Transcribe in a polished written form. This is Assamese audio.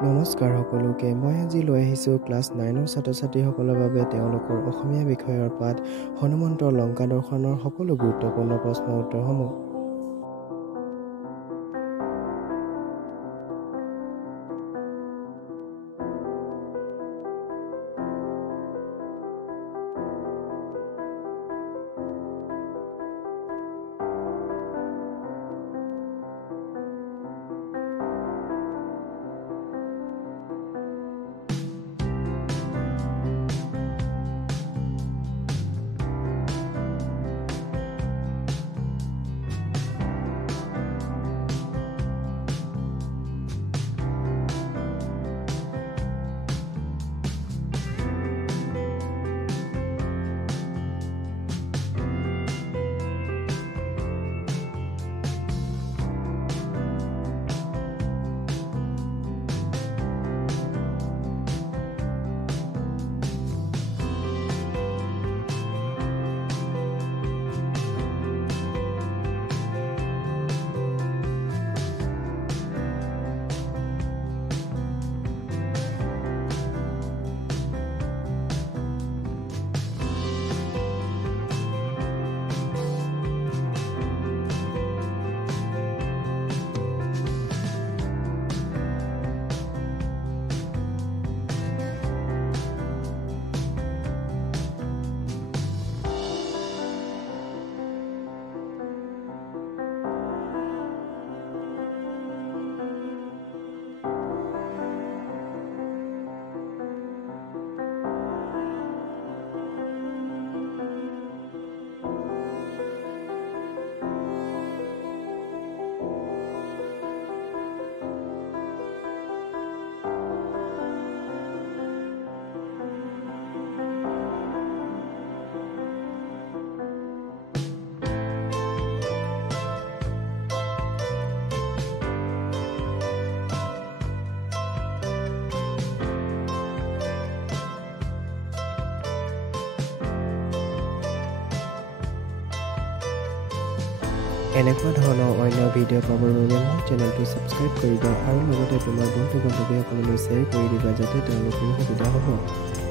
নমস্কাৰ সকলোকে মই আজি লৈ আহিছোঁ ক্লাছ 9ৰ ছাত্ৰ-ছাত্ৰীসকলৰ বাবে তেওঁলোকৰ অসমীয়া বিষয়ৰ পাঠ হনুমন্তৰ লংকা দৰ্শনৰ সকলো গুৰুত্বপূৰ্ণ প্ৰশ্নৰ উত্তৰসমূহ। এনেকুৱা ধৰণৰ অন্য ভিডিঅ' পাবৰ বাবে মোৰ চেনেলটো ছাবস্ক্ৰাইব কৰিবা আৰু লগতে তোমাৰ বন্ধু বান্ধৱীসকললৈ শ্বেয়াৰ কৰি দিবা যাতে তেওঁলোকৰো সুবিধা হ'ব।